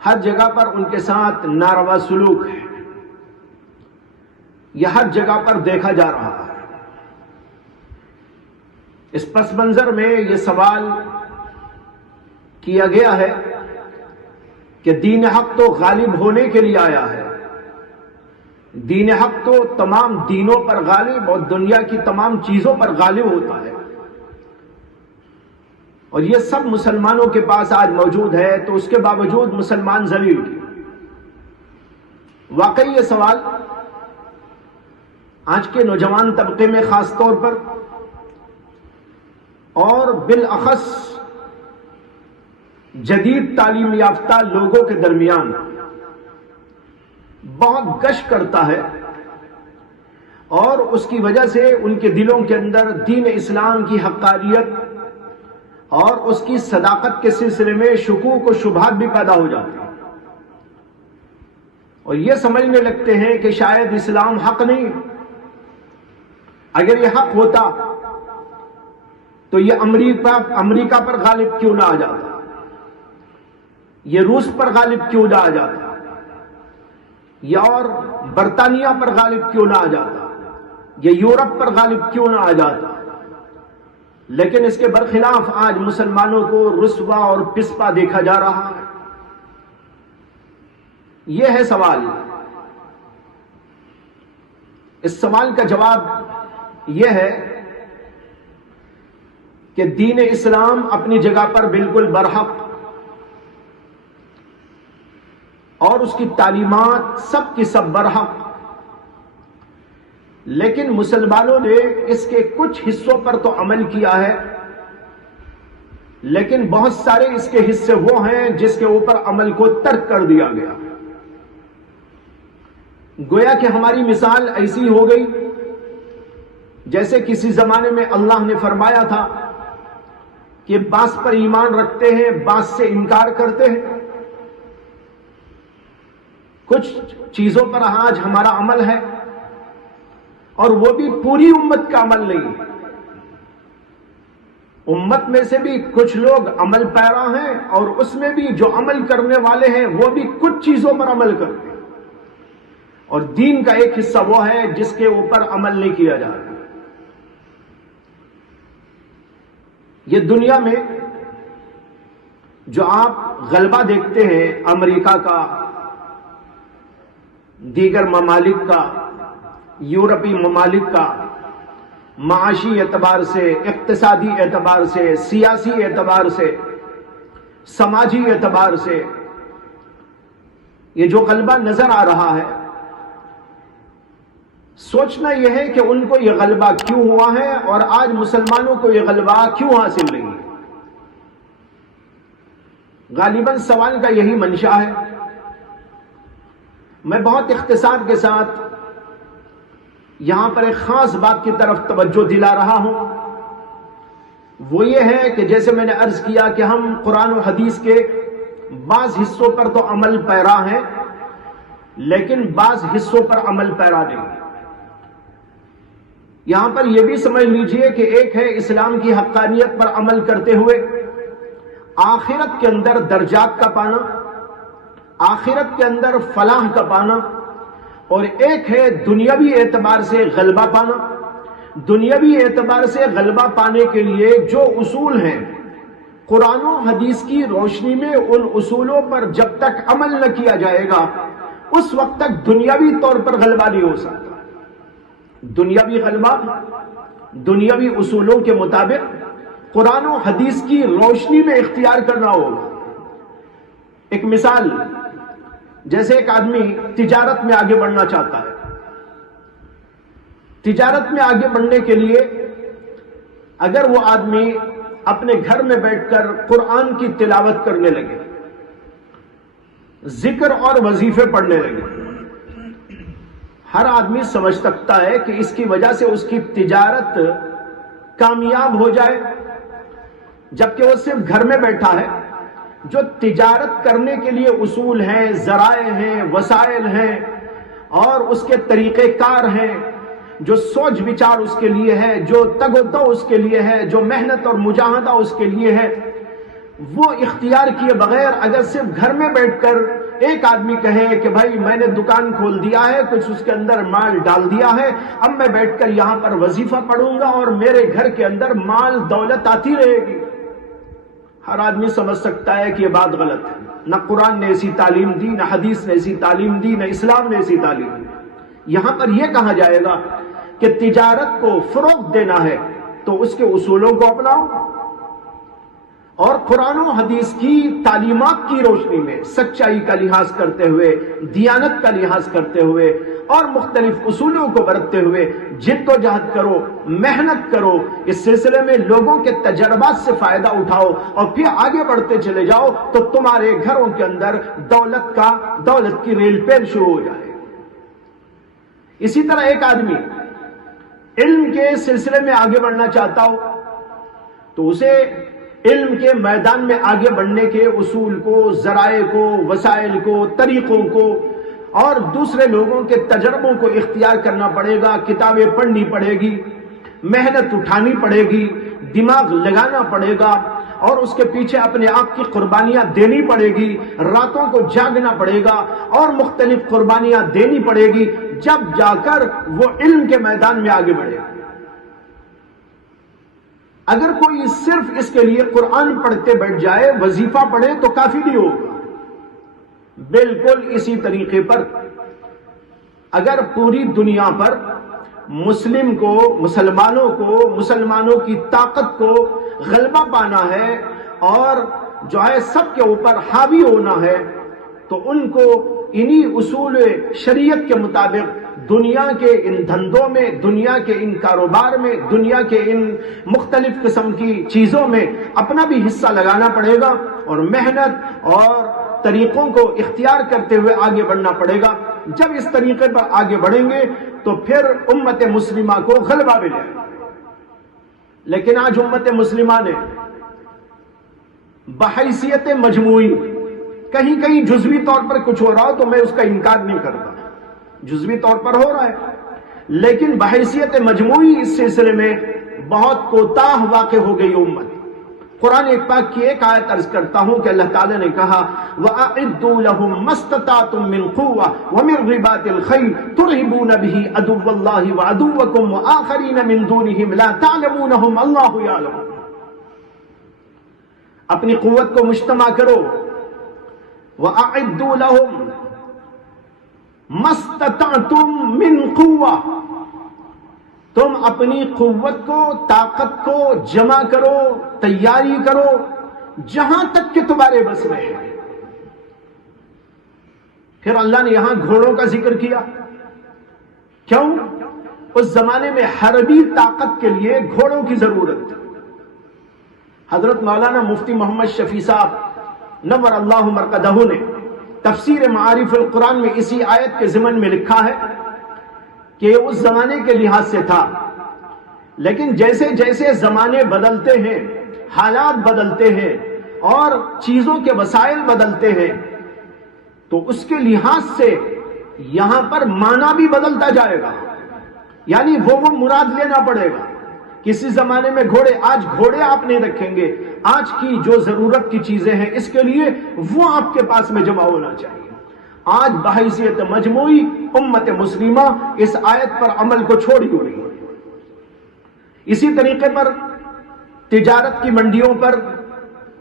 ہر جگہ پر ان کے ساتھ ناروا سلوک ہے، یہ ہر جگہ پر دیکھا جا رہا ہے۔ اس پس منظر میں یہ سوال کیا گیا ہے کہ دین حق تو غالب ہونے کے لیے آیا ہے، دین حق تو تمام دینوں پر غالب اور دنیا کی تمام چیزوں پر غالب ہوتا ہے، اور یہ سب مسلمانوں کے پاس آج موجود ہے، تو اس کے باوجود مسلمان ذلیل ہیں۔ واقعی یہ سوال آج کے نوجوان طبقے میں خاص طور پر اور بالاخص جدید تعلیم یافتہ لوگوں کے درمیان بہت گشت کرتا ہے، اور اس کی وجہ سے ان کے دلوں کے اندر دین اسلام کی حقانیت اور اس کی صداقت کے سلسلے میں شکوک و شبہات بھی پیدا ہو جاتے ہیں، اور یہ سمجھنے لگتے ہیں کہ شاید اسلام حق نہیں۔ اگر یہ حق ہوتا تو یہ امریکہ پر غالب کیوں نہ آ جاتا، یہ روس پر غالب کیوں نہ آ جاتا، یا اور برطانیہ پر غالب کیوں نہ آ جاتا، یہ یورپ پر غالب کیوں نہ آ جاتا۔ لیکن اس کے برخلاف آج مسلمانوں کو رسوا اور پسپا دیکھا جا رہا ہے۔ یہ ہے سوال۔ اس سوال کا جواب یہ ہے کہ دین اسلام اپنی جگہ پر بالکل برحق، اور اس کی تعلیمات سب کی سب برحق، لیکن مسلمانوں نے اس کے کچھ حصوں پر تو عمل کیا ہے، لیکن بہت سارے اس کے حصے وہ ہیں جس کے اوپر عمل کو ترک کر دیا گیا۔ گویا کہ ہماری مثال ایسی ہو گئی جیسے کسی زمانے میں اللہ نے فرمایا تھا کہ بعض پر ایمان رکھتے ہیں، بعض سے انکار کرتے ہیں۔ کچھ چیزوں پر آج ہمارا عمل ہے، اور وہ بھی پوری امت کا عمل نہیں۔ امت میں سے بھی کچھ لوگ عمل پیرا ہیں، اور اس میں بھی جو عمل کرنے والے ہیں وہ بھی کچھ چیزوں پر عمل کرتے ہیں، اور دین کا ایک حصہ وہ ہے جس کے اوپر عمل نہیں کیا جا رہا۔ یہ دنیا میں جو آپ غلبہ دیکھتے ہیں امریکہ کا، دیگر ممالک کا، یورپی ممالک کا، معاشی اعتبار سے، اقتصادی اعتبار سے، سیاسی اعتبار سے، سماجی اعتبار سے، یہ جو غلبہ نظر آ رہا ہے، سوچنا یہ ہے کہ ان کو یہ غلبہ کیوں ہوا ہے، اور آج مسلمانوں کو یہ غلبہ کیوں حاصل نہیں ہے۔ غالباً سوال کا یہی منشا ہے۔ میں بہت اختصار کے ساتھ یہاں پر ایک خاص بات کی طرف توجہ دلا رہا ہوں، وہ یہ ہے کہ جیسے میں نے عرض کیا کہ ہم قرآن و حدیث کے بعض حصوں پر تو عمل پیرا ہیں، لیکن بعض حصوں پر عمل پیرا نہیں۔ یہاں پر یہ بھی سمجھ لیجئے کہ ایک ہے اسلام کی حقانیت پر عمل کرتے ہوئے آخرت کے اندر درجات کا پانا، آخرت کے اندر فلاح کا پانا، اور ایک ہے دنیاوی اعتبار سے غلبہ پانا۔ دنیاوی اعتبار سے غلبہ پانے کے لیے جو اصول ہیں، قرآن و حدیث کی روشنی میں ان اصولوں پر جب تک عمل نہ کیا جائے گا اس وقت تک دنیاوی طور پر غلبہ نہیں ہو سکتا۔ دنیاوی غلبہ دنیاوی اصولوں کے مطابق قرآن و حدیث کی روشنی میں اختیار کرنا ہوگا۔ ایک مثال، جیسے ایک آدمی تجارت میں آگے بڑھنا چاہتا ہے، تجارت میں آگے بڑھنے کے لیے اگر وہ آدمی اپنے گھر میں بیٹھ کر قرآن کی تلاوت کرنے لگے، ذکر اور وظیفے پڑھنے لگے، ہر آدمی سمجھ سکتا ہے کہ اس کی وجہ سے اس کی تجارت کامیاب ہو جائے، جبکہ وہ صرف گھر میں بیٹھا ہے۔ جو تجارت کرنے کے لیے اصول ہیں، ذرائع ہیں، وسائل ہیں اور اس کے طریقہ کار ہیں، جو سوچ بچار اس کے لیے ہے، جو تگ و دو اس کے لیے ہے، جو محنت اور مجاہدہ اس کے لیے ہے، وہ اختیار کیے بغیر اگر صرف گھر میں بیٹھ کر ایک آدمی کہے کہ بھائی میں نے دکان کھول دیا ہے، کچھ اس کے اندر مال ڈال دیا ہے، اب میں بیٹھ کر یہاں پر وظیفہ پڑھوں گا اور میرے گھر کے اندر مال دولت آتی رہے گی، ہر آدمی سمجھ سکتا ہے کہ یہ بات غلط ہے۔ نہ قرآن نے ایسی تعلیم دی، نہ حدیث نے ایسی تعلیم دی، نہ اسلام نے ایسی تعلیم دی۔ یہاں پر یہ کہا جائے گا کہ تجارت کو فروغ دینا ہے تو اس کے اصولوں کو اپناؤ، اور قرآن و حدیث کی تعلیمات کی روشنی میں سچائی کا لحاظ کرتے ہوئے، دیانت کا لحاظ کرتے ہوئے اور مختلف اصولوں کو برتتے ہوئے جد و جہد کرو، محنت کرو، اس سلسلے میں لوگوں کے تجربات سے فائدہ اٹھاؤ اور پھر آگے بڑھتے چلے جاؤ تو تمہارے گھروں کے اندر دولت کی ریل پیل شروع ہو جائے۔ اسی طرح ایک آدمی علم کے سلسلے میں آگے بڑھنا چاہتا ہو تو اسے علم کے میدان میں آگے بڑھنے کے اصول کو، ذرائع کو، وسائل کو، طریقوں کو اور دوسرے لوگوں کے تجربوں کو اختیار کرنا پڑے گا، کتابیں پڑھنی پڑے گی، محنت اٹھانی پڑے گی، دماغ لگانا پڑے گا اور اس کے پیچھے اپنے آپ کی قربانیاں دینی پڑے گی، راتوں کو جاگنا پڑے گا اور مختلف قربانیاں دینی پڑے گی، جب جا کر وہ علم کے میدان میں آگے بڑھے گا۔ اگر کوئی صرف اس کے لیے قرآن پڑھتے بیٹھ جائے، وظیفہ پڑھے تو کافی نہیں ہوگا۔ بالکل اسی طریقے پر اگر پوری دنیا پر مسلمانوں کی طاقت کو غلبہ پانا ہے اور جو ہے سب کے اوپر حاوی ہونا ہے تو ان کو انہی اصول شریعت کے مطابق دنیا کے ان دھندوں میں، دنیا کے ان کاروبار میں، دنیا کے ان مختلف قسم کی چیزوں میں اپنا بھی حصہ لگانا پڑے گا اور محنت اور طریقوں کو اختیار کرتے ہوئے آگے بڑھنا پڑے گا۔ جب اس طریقے پر آگے بڑھیں گے تو پھر امت مسلمہ کو غلبہ ملے گا۔ لیکن آج امت مسلمہ نے بحیثیت مجموعی، کہیں کہیں جزوی طور پر کچھ ہو رہا ہو تو میں اس کا انکار نہیں کرتا، جزوی طور پر ہو رہا ہے، لیکن بحیثیت مجموعی اس سلسلے میں بہت کوتاہ واقع ہو گئی امت۔ قرآن پاک کی ایک آیت عرض کرتا ہوں کہ اللہ تعالیٰ نے کہا وَأَعِدُّوا لَهُم مَّا اسْتَطَعْتُم مِّن قُوَّةٍ وَمِن رِّبَاطِ الْخَيْلِ تُرْهِبُونَ بِهِ عَدُوَّ اللَّهِ وَعَدُوَّكُمْ وَآخَرِينَ مِن دُونِهِمْ لَا تَعْلَمُونَهُمْ اللَّهُ يَعْلَمُ۔ اپنی قوت کو مجتمع کرو، وَأَعِدُّوا لَهُم مَّا اسْتَطَعْتُم مِّن قُوَّةٍ، تم اپنی قوت کو، طاقت کو جمع کرو، تیاری کرو جہاں تک کہ تمہارے بس میں ہے۔ پھر اللہ نے یہاں گھوڑوں کا ذکر کیا، کیوں؟ اس زمانے میں حربی طاقت کے لیے گھوڑوں کی ضرورت تھی۔ حضرت مولانا مفتی محمد شفیع صاحب نور اللہ مرقدہ نے تفسیر معارف القرآن میں اسی آیت کے ضمن میں لکھا ہے کہ اس زمانے کے لحاظ سے تھا، لیکن جیسے جیسے زمانے بدلتے ہیں، حالات بدلتے ہیں اور چیزوں کے وسائل بدلتے ہیں تو اس کے لحاظ سے یہاں پر معنی بھی بدلتا جائے گا، یعنی وہ مراد لینا پڑے گا کسی زمانے میں گھوڑے، آج گھوڑے آپ نہیں رکھیں گے، آج کی جو ضرورت کی چیزیں ہیں اس کے لیے وہ آپ کے پاس میں جمع ہونا چاہیے۔ آج بحیثیت مجموعی امت مسلمہ اس آیت پر عمل کو چھوڑی ہوئی ہے۔ اسی طریقے پر تجارت کی منڈیوں پر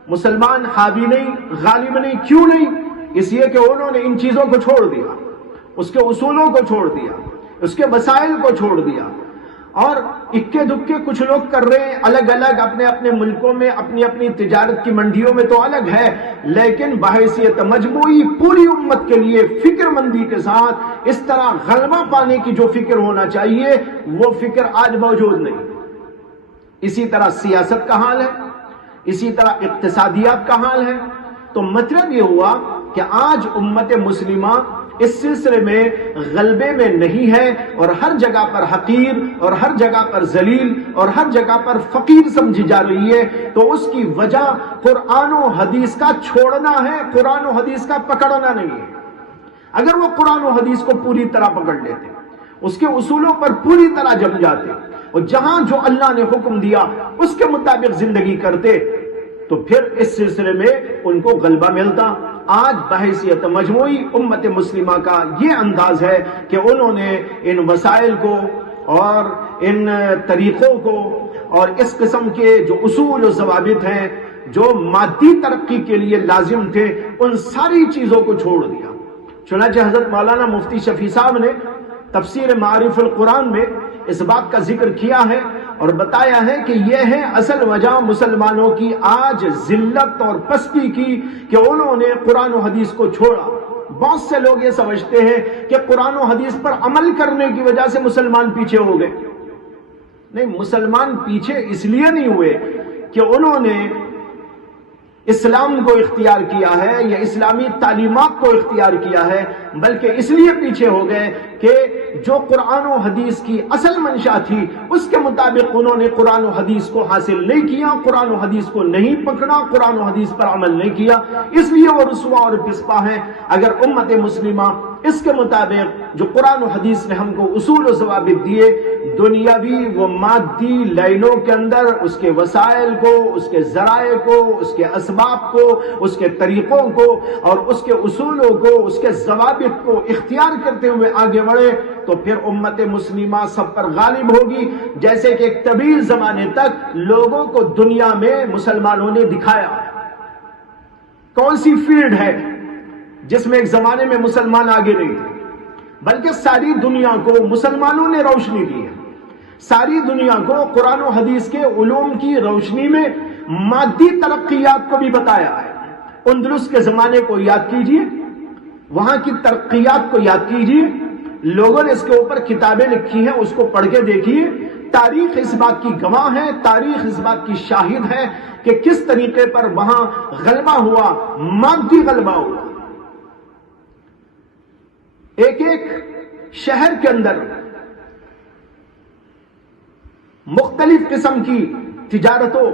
مسلمان حاوی نہیں، غالب نہیں، کیوں نہیں؟ اس لیے کہ انہوں نے ان چیزوں کو چھوڑ دیا، اس کے اصولوں کو چھوڑ دیا، اس کے وسائل کو چھوڑ دیا، اور اکے دکے کچھ لوگ کر رہے ہیں الگ الگ اپنے اپنے ملکوں میں، اپنی اپنی تجارت کی منڈیوں میں تو الگ ہے، لیکن بحیثیت مجموعی پوری امت کے لیے فکر مندی کے ساتھ اس طرح غلبہ پانے کی جو فکر ہونا چاہیے وہ فکر آج موجود نہیں۔ اسی طرح سیاست کا حال ہے، اسی طرح اقتصادیات کا حال ہے۔ تو مطلب یہ ہوا کہ آج امت مسلمہ اس سلسلے میں غلبے میں نہیں ہے، اور ہر جگہ پر حقیر اور ہر جگہ پر ذلیل اور ہر جگہ پر فقیر سمجھی جا رہی ہے۔ تو اس کی وجہ قرآن و حدیث کا چھوڑنا ہے، قرآن و حدیث کا پکڑنا نہیں ہے۔ اگر وہ قرآن و حدیث کو پوری طرح پکڑ لیتے، اس کے اصولوں پر پوری طرح جم جاتے، اور جہاں جو اللہ نے حکم دیا اس کے مطابق زندگی کرتے، تو پھر اس سلسلے میں ان کو غلبہ ملتا۔ آج بحیثیت مجموعی امت مسلمہ کا یہ انداز ہے کہ انہوں نے ان وسائل کو اور ان طریقوں کو اور اس قسم کے جو اصول و ضوابط ہیں جو مادی ترقی کے لیے لازم تھے، ان ساری چیزوں کو چھوڑ دیا۔ چنانچہ حضرت مولانا مفتی شفیع صاحب نے تفسیر معارف القرآن میں اس بات کا ذکر کیا ہے اور بتایا ہے کہ یہ ہے اصل وجہ مسلمانوں کی آج ذلت اور پستی کی کہ انہوں نے قرآن و حدیث کو چھوڑا۔ بہت سے لوگ یہ سمجھتے ہیں کہ قرآن و حدیث پر عمل کرنے کی وجہ سے مسلمان پیچھے ہو گئے۔ نہیں، مسلمان پیچھے اس لیے نہیں ہوئے کہ انہوں نے اسلام کو اختیار کیا ہے یا اسلامی تعلیمات کو اختیار کیا ہے، بلکہ اس لیے پیچھے ہو گئے کہ جو قرآن و حدیث کی اصل منشا تھی اس کے مطابق انہوں نے قرآن و حدیث کو حاصل نہیں کیا، قرآن و حدیث کو نہیں پکڑا، قرآن و حدیث پر عمل نہیں کیا، اس لیے وہ رسوا اور پسپا ہیں۔ اگر امت مسلمہ اس کے مطابق جو قرآن و حدیث نے ہم کو اصول و ضوابط دیے، دنیاوی و مادی لائنوں کے اندر اس کے وسائل کو، اس کے ذرائع کو، اس کے اسباب کو، اس کے طریقوں کو اور اس کے اصولوں کو، اس کے ضوابط کو اختیار کرتے ہوئے آگے بڑھے، تو پھر امت مسلمہ سب پر غالب ہوگی۔ جیسے کہ ایک طویل زمانے تک لوگوں کو دنیا میں مسلمانوں نے دکھایا کون سی فیلڈ ہے جس میں ایک زمانے میں مسلمان آگے نہیں تھے، بلکہ ساری دنیا کو مسلمانوں نے روشنی دی ہے۔ ساری دنیا کو قرآن و حدیث کے علوم کی روشنی میں مادی ترقیات کو بھی بتایا ہے۔ اندلس کے زمانے کو یاد کیجئے، وہاں کی ترقیات کو یاد کیجئے، لوگوں نے اس کے اوپر کتابیں لکھی ہیں، اس کو پڑھ کے دیکھیے۔ تاریخ اس بات کی گواہ ہے، تاریخ اس بات کی شاہد ہے کہ کس طریقے پر وہاں غلبہ ہوا، مادی غلبہ ہوا۔ ایک ایک شہر کے اندر مختلف قسم کی تجارتوں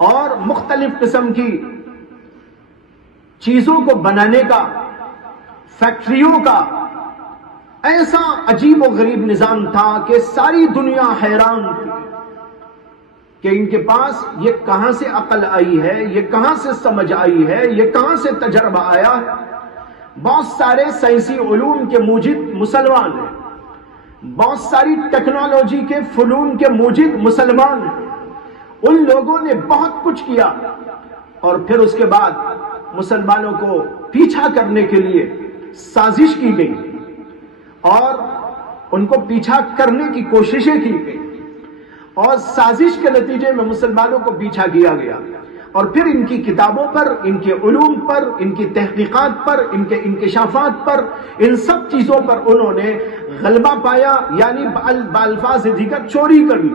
اور مختلف قسم کی چیزوں کو بنانے کا، فیکٹریوں کا ایسا عجیب و غریب نظام تھا کہ ساری دنیا حیران تھی کہ ان کے پاس یہ کہاں سے عقل آئی ہے، یہ کہاں سے سمجھ آئی ہے، یہ کہاں سے تجربہ آیا ہے۔ بہت سارے سائنسی علوم کے موجد مسلمان ہیں، بہت ساری ٹیکنالوجی کے فنون کے موجد مسلمان ہیں۔ ان لوگوں نے بہت کچھ کیا اور پھر اس کے بعد مسلمانوں کو پیچھا کرنے کے لیے سازش کی گئی اور ان کو پیچھا کرنے کی کوششیں کی گئی، اور سازش کے نتیجے میں مسلمانوں کو پیچھا کیا گیا، اور پھر ان کی کتابوں پر، ان کے علوم پر، ان کی تحقیقات پر، ان کے انکشافات پر، ان سب چیزوں پر انہوں نے غلبہ پایا، یعنی بالفاظ دیگر چوری کر لی،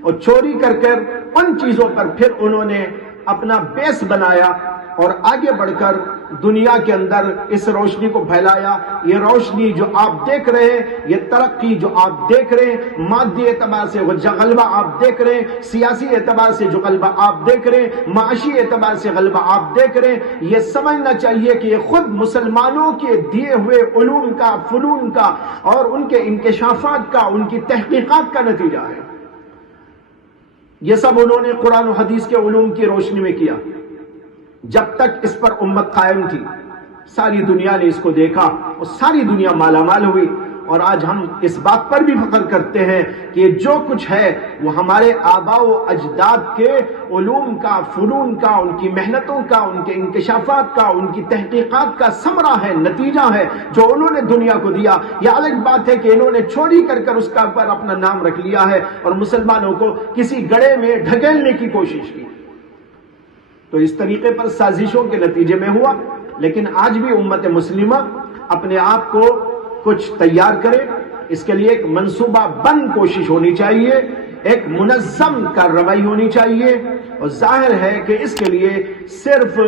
اور چوری کر کر ان چیزوں پر پھر انہوں نے اپنا بیس بنایا اور آگے بڑھ کر دنیا کے اندر اس روشنی کو پھیلایا۔ یہ روشنی جو آپ دیکھ رہے ہیں، یہ ترقی جو آپ دیکھ رہے ہیں، مادی اعتبار سے غلبہ آپ دیکھ رہے ہیں، سیاسی اعتبار سے جو غلبہ آپ دیکھ رہے ہیں، معاشی اعتبار سے غلبہ آپ دیکھ رہے ہیں، یہ سمجھنا چاہیے کہ یہ خود مسلمانوں کے دیے ہوئے علوم کا، فنون کا اور ان کے انکشافات کا، ان کی تحقیقات کا نتیجہ ہے۔ یہ سب انہوں نے قرآن و حدیث کے علوم کی روشنی میں کیا. جب تک اس پر امت قائم تھی ساری دنیا نے اس کو دیکھا اور ساری دنیا مالا مال ہوئی. اور آج ہم اس بات پر بھی فخر کرتے ہیں کہ یہ جو کچھ ہے وہ ہمارے آباء و اجداد کے علوم کا، فنون کا، ان کی محنتوں کا، ان کے انکشافات کا، ان کی تحقیقات کا ثمرہ ہے، نتیجہ ہے جو انہوں نے دنیا کو دیا. یہ الگ بات ہے کہ انہوں نے چوری کر اس کا پر اپنا نام رکھ لیا ہے اور مسلمانوں کو کسی گڑھے میں ڈھکیلنے کی کوشش کی. تو اس طریقے پر سازشوں کے نتیجے میں ہوا. لیکن آج بھی امت مسلمہ اپنے آپ کو کچھ تیار کرے، اس کے لیے ایک منصوبہ بند کوشش ہونی چاہیے، ایک منظم کارروائی ہونی چاہیے. اور ظاہر ہے کہ اس کے لیے صرف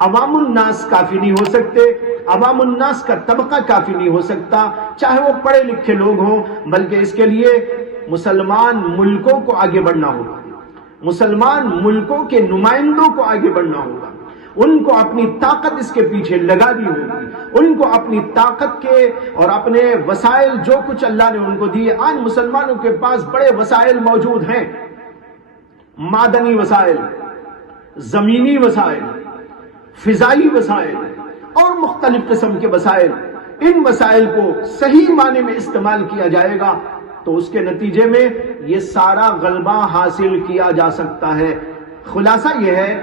عوام الناس کافی نہیں ہو سکتے، عوام الناس کا طبقہ کافی نہیں ہو سکتا، چاہے وہ پڑھے لکھے لوگ ہوں، بلکہ اس کے لیے مسلمان ملکوں کو آگے بڑھنا ہوگا، مسلمان ملکوں کے نمائندوں کو آگے بڑھنا ہوگا. ان کو اپنی طاقت اس کے پیچھے لگانی ہوگی، ان کو اپنی طاقت کے اور اپنے وسائل جو کچھ اللہ نے ان کو دیے. آج مسلمانوں کے پاس بڑے وسائل موجود ہیں، معدنی وسائل، زمینی وسائل، فضائی وسائل اور مختلف قسم کے وسائل. ان وسائل کو صحیح معنی میں استعمال کیا جائے گا تو اس کے نتیجے میں یہ سارا غلبہ حاصل کیا جا سکتا ہے. خلاصہ یہ ہے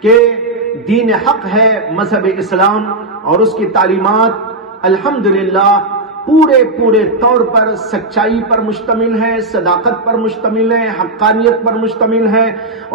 کہ دین حق ہے مذہب اسلام اور اس کی تعلیمات الحمدللہ پورے طور پر سچائی پر مشتمل ہے، صداقت پر مشتمل ہے، حقانیت پر مشتمل ہے،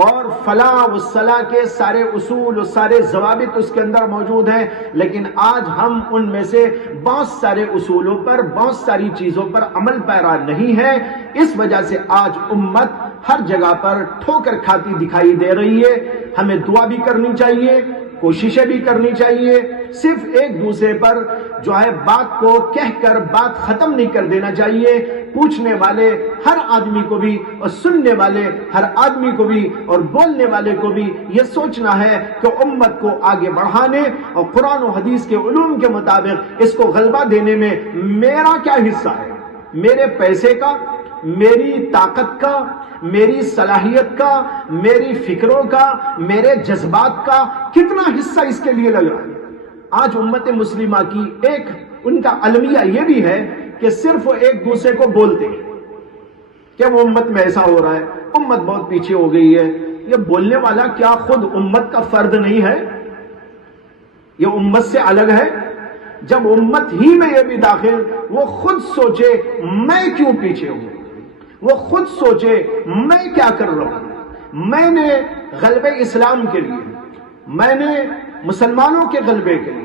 اور فلاح و صلاح کے سارے اصول اور سارے ضوابط اس کے اندر موجود ہیں. لیکن آج ہم ان میں سے بہت سارے اصولوں پر، بہت ساری چیزوں پر عمل پیرا نہیں ہے. اس وجہ سے آج امت ہر جگہ پر ٹھوکر کھاتی دکھائی دے رہی ہے. ہمیں دعا بھی کرنی چاہیے، کوششیں بھی کرنی چاہیے. صرف ایک دوسرے پر جو ہے بات کو کہہ کر بات ختم نہیں کر دینا چاہیے. پوچھنے والے ہر آدمی کو بھی اور سننے والے ہر آدمی کو بھی اور بولنے والے کو بھی یہ سوچنا ہے کہ امت کو آگے بڑھانے اور قرآن و حدیث کے علوم کے مطابق اس کو غلبہ دینے میں میرا کیا حصہ ہے. میرے پیسے کا، میری طاقت کا، میری صلاحیت کا، میری فکروں کا، میرے جذبات کا کتنا حصہ اس کے لیے لگ رہا ہے. آج امت مسلمہ کی ایک ان کا المیہ یہ بھی ہے کہ صرف وہ ایک دوسرے کو بولتے ہیں کہ وہ امت میں ایسا ہو رہا ہے، امت بہت پیچھے ہو گئی ہے. یہ بولنے والا کیا خود امت کا فرد نہیں ہے؟ یہ امت سے الگ ہے. جب امت ہی میں یہ بھی داخل، وہ خود سوچے میں کیوں پیچھے ہوں، وہ خود سوچے میں کیا کر رہا ہوں. میں نے غلبہ اسلام کے لیے، میں نے مسلمانوں کے غلبے کے لیے،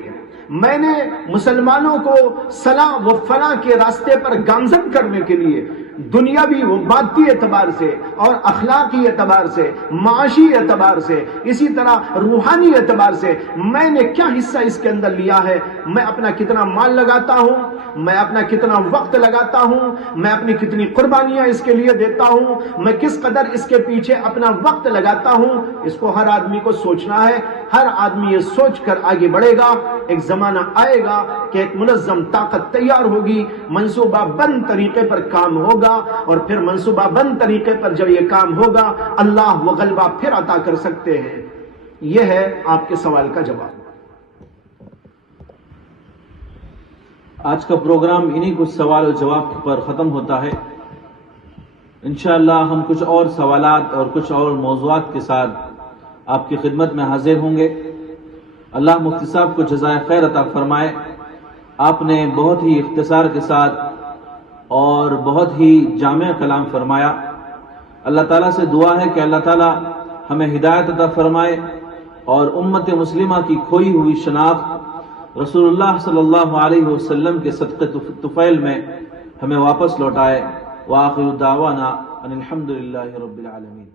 میں نے مسلمانوں کو صلاح و فلاح کے راستے پر گامزن کرنے کے لیے دنیاوی و مادی اعتبار سے اور اخلاقی اعتبار سے، معاشی اعتبار سے، اسی طرح روحانی اعتبار سے میں نے کیا حصہ اس کے اندر لیا ہے. میں اپنا کتنا مال لگاتا ہوں، میں اپنا کتنا وقت لگاتا ہوں، میں اپنی کتنی قربانیاں اس کے لیے دیتا ہوں، میں کس قدر اس کے پیچھے اپنا وقت لگاتا ہوں. اس کو ہر آدمی کو سوچنا ہے. ہر آدمی یہ سوچ کر آگے بڑھے گا. ایک زمانہ آئے گا کہ ایک منظم طاقت تیار ہوگی، منصوبہ بند طریقے پر کام ہوگا، اور پھر منصوبہ بند طریقے پر جب یہ کام ہوگا اللہ وہ غلبہ پھر عطا کر سکتے ہیں. یہ ہے آپ کے سوال کا جواب. آج کا پروگرام انہی کچھ سوال و جواب پر ختم ہوتا ہے. انشاءاللہ ہم کچھ اور سوالات اور کچھ اور موضوعات کے ساتھ آپ کی خدمت میں حاضر ہوں گے. اللہ مفتی صاحب کو جزائے خیر عطا فرمائے. آپ نے بہت ہی اختصار کے ساتھ اور بہت ہی جامع کلام فرمایا. اللہ تعالیٰ سے دعا ہے کہ اللہ تعالیٰ ہمیں ہدایت عطا فرمائے اور امت مسلمہ کی کھوئی ہوئی شناخت رسول اللہ صلی اللہ علیہ وسلم کے صدقے طفیل میں ہمیں واپس لوٹائے. وآخر دعوانا ان الحمدللہ رب العالمین.